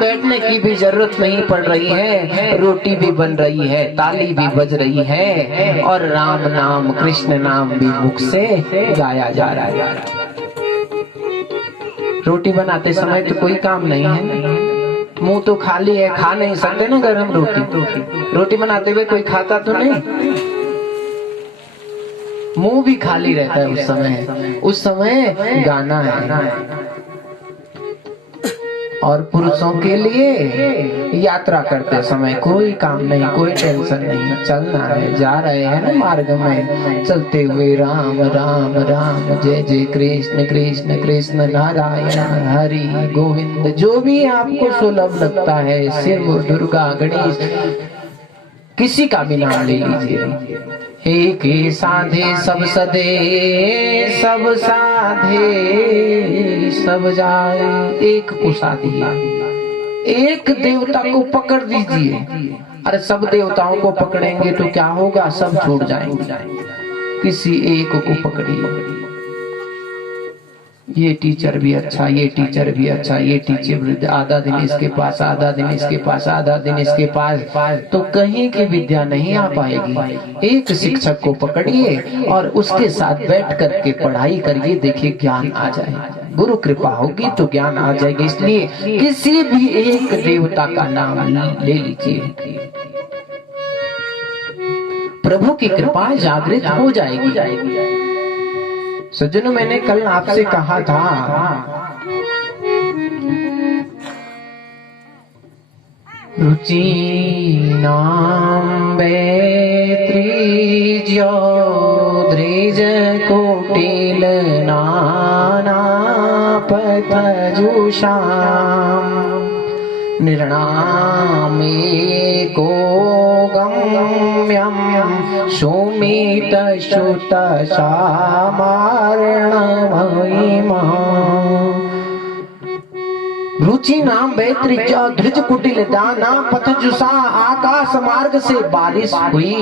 बैठने की भी जरूरत नहीं पड़ रही है, रोटी भी बन रही है, ताली भी बज रही है और राम नाम कृष्ण नाम भी मुख से गाया जा रहा है। रोटी बनाते समय तो कोई काम नहीं है, मुंह तो खाली है, खा नहीं सकते ना गरम रोटी। रोटी बनाते हुए कोई खाता तो नहीं, मुंह भी खाली रहता है उस समय गाना है। और पुरुषों के लिए यात्रा करते समय कोई काम नहीं, कोई टेंशन नहीं, चलना है, जा रहे हैं ना मार्ग में, चलते हुए राम राम राम जय जय कृष्ण कृष्ण कृष्ण नारायण हरि गोविंद, जो भी आपको सुलभ लगता है, शिव दुर्गा गणेश किसी का भी नाम ले लीजिए। एक ही साधे सब सदे, सब साधे सब जाए, एक को साधिए, एक देवता को पकड़ दीजिए। अरे सब देवताओं को पकड़ेंगे तो क्या होगा, सब छूट जाएंगे, किसी एक को पकड़िए। ये टीचर भी अच्छा, ये टीचर भी अच्छा, ये टीचर आधा दिन इसके पास, आधा दिन इसके पास, आधा दिन इसके पास, तो कहीं की विद्या नहीं आ पाएगी। एक शिक्षक को पकड़िए और उसके साथ बैठ करके पढ़ाई करिए, देखिए ज्ञान आ जाएगा, गुरु कृपा होगी तो ज्ञान आ जाएगी। इसलिए किसी भी एक देवता का नाम ले लीजिए, प्रभु की कृपा जागृत हो जाएगी। सज्जनों, मैंने कल आपसे कहा था रुचि नाम बेत्रिज्यो द्रिज कोटिल नाना पथ जुषाम निर्णामे को गम्यम सुमित शुत सामारण महिमा। रुचि नाम बेत्रिज्या ध्रुज कुटिल दाना पथ जुषा, आकाश मार्ग से बारिश हुई,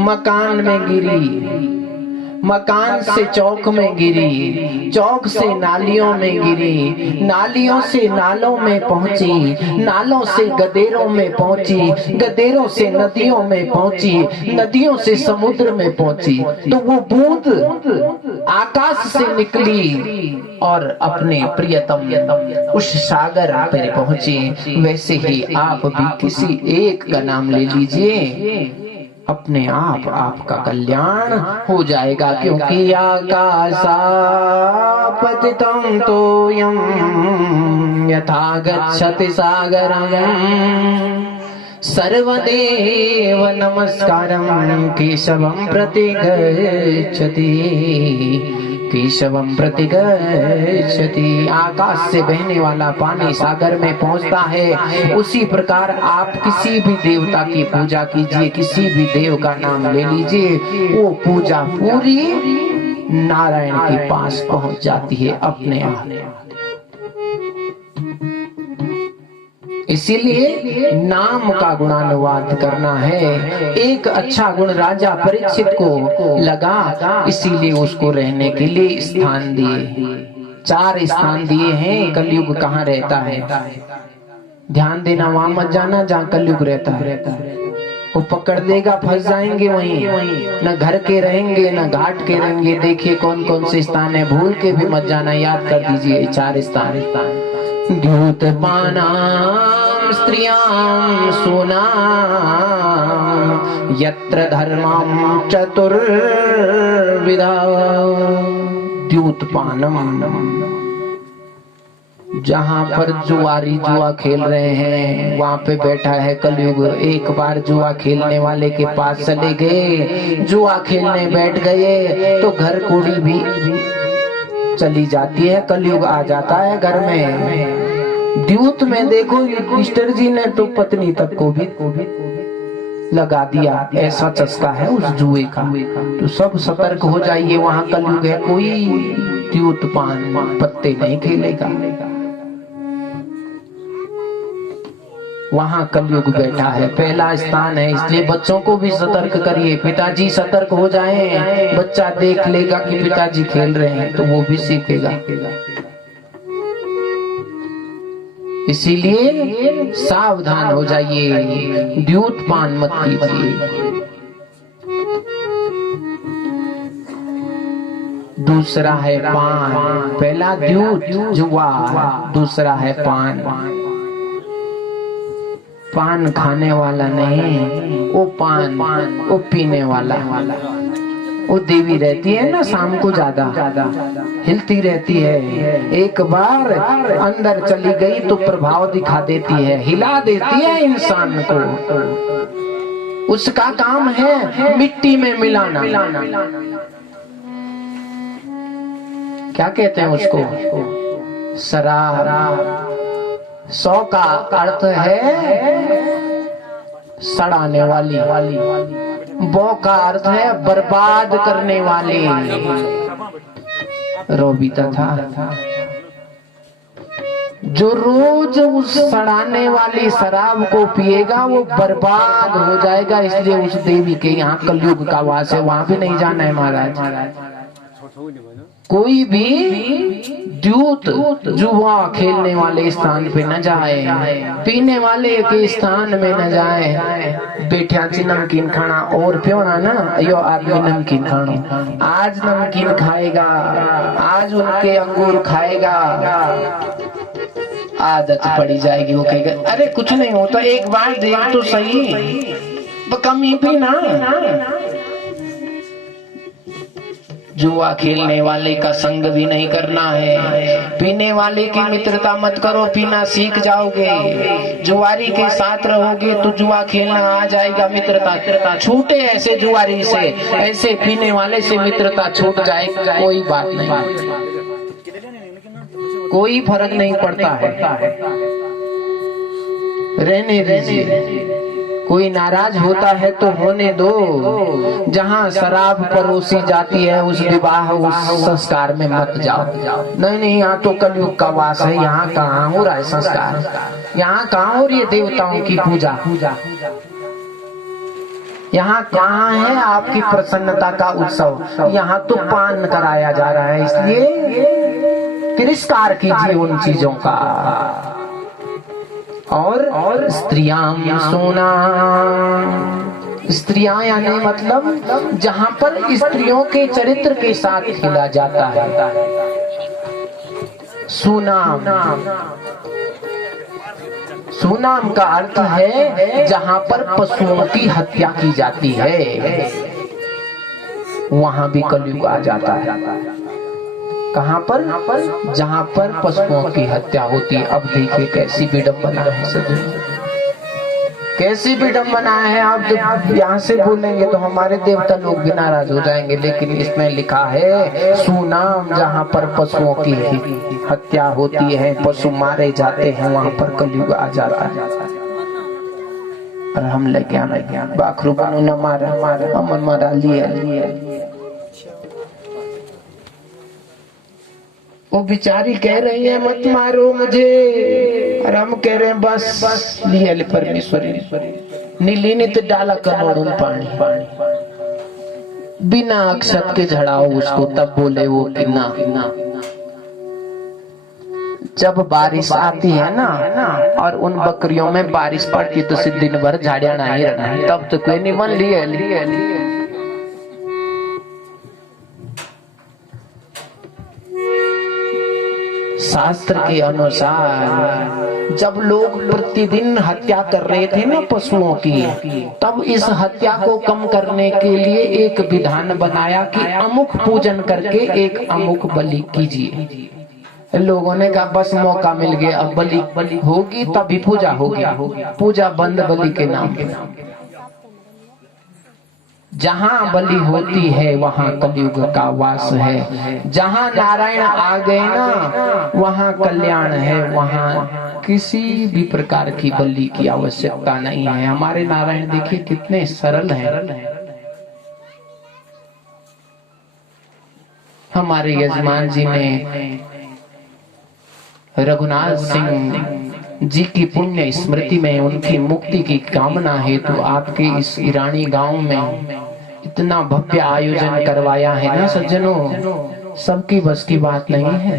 मकान में गिरी, मकान से चौक में गिरी, चौक से नालियों में गिरी, नालियों से नालों में पहुंची, नालों से गदेरों में पहुंची, गदेरों से नदियों में पहुंची, नदियों से समुद्र में पहुंची। तो वो बूंद आकाश से निकली और अपने प्रियतम उस सागर पर पहुंची। वैसे ही आप भी किसी एक का नाम ले लीजिए, अपने आप आपका कल्याण हो जाएगा। क्योंकि आकाशा पतितं तोयं यथा गच्छति सागरं सर्वदेव नमस्कारं केशवं प्रति गच्छति, केशवम प्रति गच्छति। आकाश से बहने वाला पानी सागर में पहुंचता है, उसी प्रकार आप किसी भी देवता की पूजा कीजिए, किसी भी देव का नाम ले लीजिए, वो पूजा पूरी नारायण के पास पहुंच जाती है अपने आप। इसीलिए नाम का गुणानुवाद करना है। एक अच्छा गुण राजा परीक्षित को लगा, इसीलिए उसको रहने के लिए स्थान दिए। 4 स्थान दिए हैं। कलयुग कहाँ रहता है, ध्यान देना, वहां मत जाना जहाँ कलयुग रहता है, वो पकड़ देगा, फंस जाएंगे वहीं। न घर के रहेंगे न घाट के रहेंगे। देखिए कौन कौन से स्थान है, भूल के भी मत जाना, याद कर दीजिए 4 स्थान। द्यूतपानां स्त्रियां सूनां यत्र धर्मं चतुर्विधा। द्यूतपानम, जहाँ पर जुआरी जुआ खेल रहे हैं वहाँ पे बैठा है कलयुग। एक बार जुआ खेलने वाले के पास चले गए, जुआ खेलने बैठ गए तो घर कुड़ी भी चली जाती है, कलयुग आ जाता है घर में। द्यूत में देखो मिस्टर जी ने तो पत्नी तक को भी लगा दिया, ऐसा चस्का है उस जुए का। तो सब सतर्क हो जाइए, वहाँ कलयुग है, कोई द्यूत पान पत्ते नहीं खेलेगा, वहाँ कलयुग बैठा है, पहला स्थान है। इसलिए बच्चों को भी सतर्क करिए, पिताजी सतर्क हो जाएं। बच्चा देख लेगा कि पिताजी खेल रहे हैं तो वो भी सीखेगा। इसीलिए सावधान हो जाइए, द्यूत पान मत कीजिए। दूसरा है पान, पहला द्यूत जुआ, दूसरा है पान। पान खाने वाला नहीं, वो पान वो पीने वाला। वो देवी रहती है ना शाम को ज्यादा हिलती रहती है, एक बार अंदर चली गई तो प्रभाव दिखा देती है, हिला देती है इंसान को। उसका काम है मिट्टी में मिलाना। क्या कहते हैं उसको? शराब। सौ का अर्थ है सड़ाने वाली, बो का अर्थ है बर्बाद करने वाली। रोबीता था जो रोज उस सड़ाने वाली शराब को पिएगा वो बर्बाद हो जाएगा। इसलिए उस देवी के यहाँ कलयुग का वास है, वहां भी नहीं जाना है महाराज। कोई भी द्यूत जुआ खेलने वाले स्थान पे न जाए, पीने वाले के स्थान में न जाए। बेटिया ची नमकीन खाना और प्योना ना, यो आदमी नमकीन खाना, आज नमकीन खाएगा, आज उनके अंगूर खाएगा, आदत पड़ी जाएगी। वो कहेगा अरे कुछ नहीं होता, एक बार देख तो सही, कमी भी ना। जुआ खेलने वाले का संग भी नहीं करना है, पीने वाले की मित्रता मत करो, पीना सीख जाओगे। जुआरी के साथ रहोगे तो जुआ खेलना आ जाएगा, मित्रता छूटे ऐसे जुआरी से, ऐसे पीने वाले से मित्रता छूट जाए, कोई बात नहीं, कोई फर्क नहीं पड़ता है, रहने दीजिए। कोई नाराज होता है तो होने दो। जहाँ शराब परोसी जाती है उस विवाह उस संस्कार में मत जाओ। नहीं, यहाँ तो कलयुग का वास है, यहाँ कहाँ हो रहा है संस्कार, यहाँ कहाँ हो रही है देवताओं की पूजा, यहाँ कहाँ है आपकी प्रसन्नता का उत्सव। यहाँ तो पान कराया जा रहा है, इसलिए तिरस्कार कीजिए उन चीजों का। और स्त्रियां सोना, स्त्रियां यानी मतलब जहां पर स्त्रियों के चरित्र के साथ खेला जाता है। सुनाम, सुनाम का अर्थ है जहां पर पशुओं की हत्या की जाती है, वहां भी कलयुग आ जाता है। कहाँ पर? जहाँ पर पशुओं की हत्या होती है। अब देखिए कैसी विडंबना है सजन, कैसी विडंबना है। आप जब यहाँ से बोलेंगे तो हमारे देवता लोग भी नाराज हो जाएंगे, लेकिन इसमें लिखा है सुनाम, जहाँ पर पशुओं की हत्या होती है, पशु मारे जाते हैं, वहाँ पर कलयुग आ जाता है। और हम लगे बाखरू बनो न मारा, अमन मारा लिए। वो बिचारी कह रही है मत मारो मुझे, और हम कह रहे हैं बस लिए परमेश्वरी नीली नित डाला करोड़ों पानी, बिना अक्षत के झड़ाओ उसको। तब बोले वो कि ना, जब बारिश आती है ना और उन बकरियों में बारिश पड़ती तो सिर्फ दिन भर झाड़िया नहीं रहना, तब तो कोई नहीं मन लिए। शास्त्र के अनुसार जब लोग प्रतिदिन हत्या कर रहे थे ना पशुओं की, तब इस हत्या को कम करने के लिए एक विधान बनाया कि अमुक पूजन करके एक अमुक बलि कीजिए। लोगों ने कहा बस मौका मिल गया, अब बलि होगी तभी पूजा होगी। पूजा बंद बलि के नाम पे। जहाँ बलि होती है वहाँ कलयुग का वास है। जहाँ नारायण आ गए ना वहाँ कल्याण है, वहाँ किसी भी प्रकार की बलि की आवश्यकता नहीं है। हमारे नारायण देखिए कितने सरल हैं। हमारे यजमान जी ने रघुनाथ सिंह जी की पुण्य स्मृति में उनकी मुक्ति की कामना हेतु आपके इस ईरानी गांव में इतना भव्य आयोजन करवाया है ना सज्जनों, सबकी बस की बात नहीं है।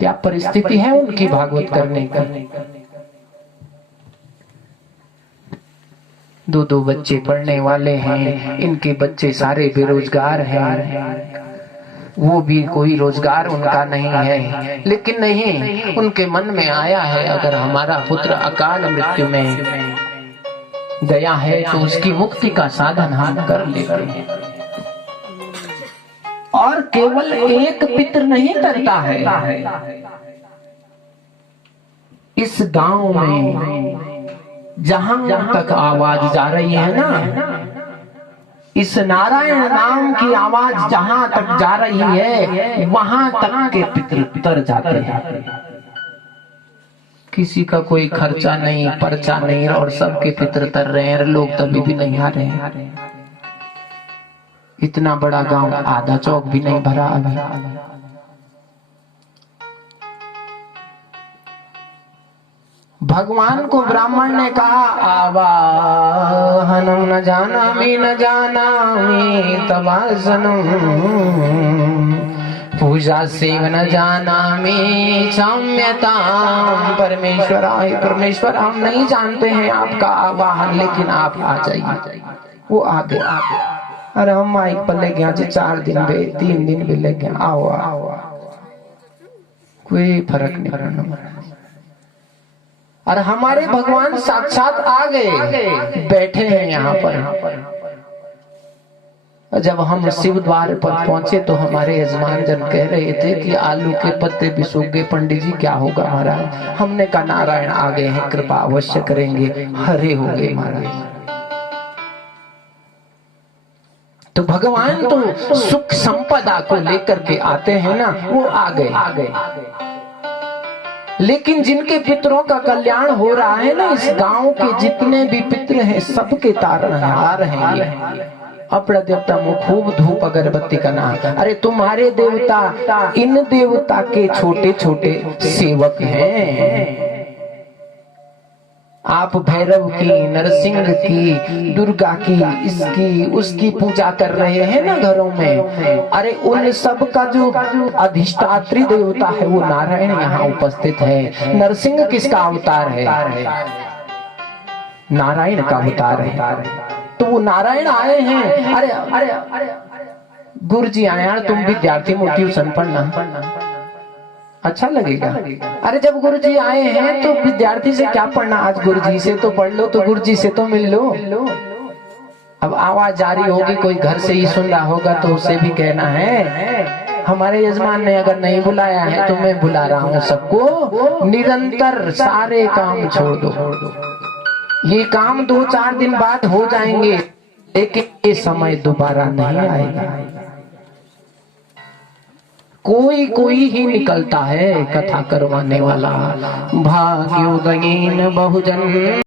क्या परिस्थिति है उनकी भागवत करने की। दो बच्चे पढ़ने वाले हैं, इनके बच्चे सारे बेरोजगार हैं, वो भी कोई रोजगार उनका नहीं है। लेकिन नहीं, उनके मन में आया है अगर हमारा पुत्र अकाल मृत्यु में गया है तो उसकी मुक्ति का साधन हम कर लेंगे। और केवल एक पितृ नहीं करता है, इस गांव में जहां तक आवाज जा रही है ना, इस नारायण नाम की आवाज जहां तक जा रही है वहां तक के पितृ तर जाते हैं। किसी का कोई खर्चा नहीं, पर्चा नहीं, और सबके पितृ तर रहे हैं। लोग तभी भी नहीं आ रहे हैं। इतना बड़ा गांव, आधा चौक भी नहीं भरा अभी। भगवान को ब्राह्मण ने कहा, आवाहनम न जानामि न जानामि तवासनम, पूजा सेव न जानामि क्षम्यताम परमेश्वराय। परमेश्वर हम नहीं जानते हैं आपका आवाहन, लेकिन आप आ जाइए। वो आ गया। अरे हम माइक पर ले गया 4 दिन बे, 3 दिन भी ले गया, आओ आओ, कोई फर्क नहीं पड़ना। और हमारे भगवान साक्षात आ गए, बैठे हैं यहाँ पर। जब हम शिव द्वार पर पहुंचे तो हमारे यजमान जन कह रहे थे कि आलू के पत्ते भी सूख गए, पंडित जी क्या होगा महाराज। हमने कहा नारायण आ गए हैं, कृपा अवश्य करेंगे। हरे हो गए महाराज। तो भगवान तो सुख संपदा को लेकर के आते हैं ना, वो आ गए। लेकिन जिनके पितरों का कल्याण हो रहा है ना, इस गांव के जितने भी पितर हैं सबके तारणहार हैं ये। अपना देवता मुँह खूब धूप अगरबत्ती का नाम। अरे तुम्हारे देवता इन देवता के छोटे छोटे सेवक हैं। आप भैरव की, नरसिंह की, दुर्गा की, इसकी उसकी पूजा कर रहे हैं ना घरों में। अरे उन सब का जो अधिष्ठात्री देवता है वो नारायण यहाँ उपस्थित है। नरसिंह किसका अवतार है? नारायण का अवतार है। तो वो नारायण आए हैं। अरे अरे अरे गुरुजी आए यार, तुम विद्यार्थी हो, ट्यूशन पढ़ना अच्छा लगेगा। अरे जब गुरुजी आए हैं तो विद्यार्थी से क्या पढ़ना, आज गुरुजी से तो पढ़ लो, तो गुरुजी से तो मिल लो। अब आवाज जारी होगी, कोई घर से ही सुन रहा होगा तो उसे भी कहना है। हमारे यजमान ने अगर नहीं बुलाया है तो मैं बुला रहा हूँ सबको। निरंतर सारे काम छोड़ दो। ये काम 2-4 दिन बाद हो जाएंगे, लेकिन ये समय दोबारा नहीं आएगा। कोई कोई ही निकलता है कथा करवाने वाला। भाग्योदयेन बहुजन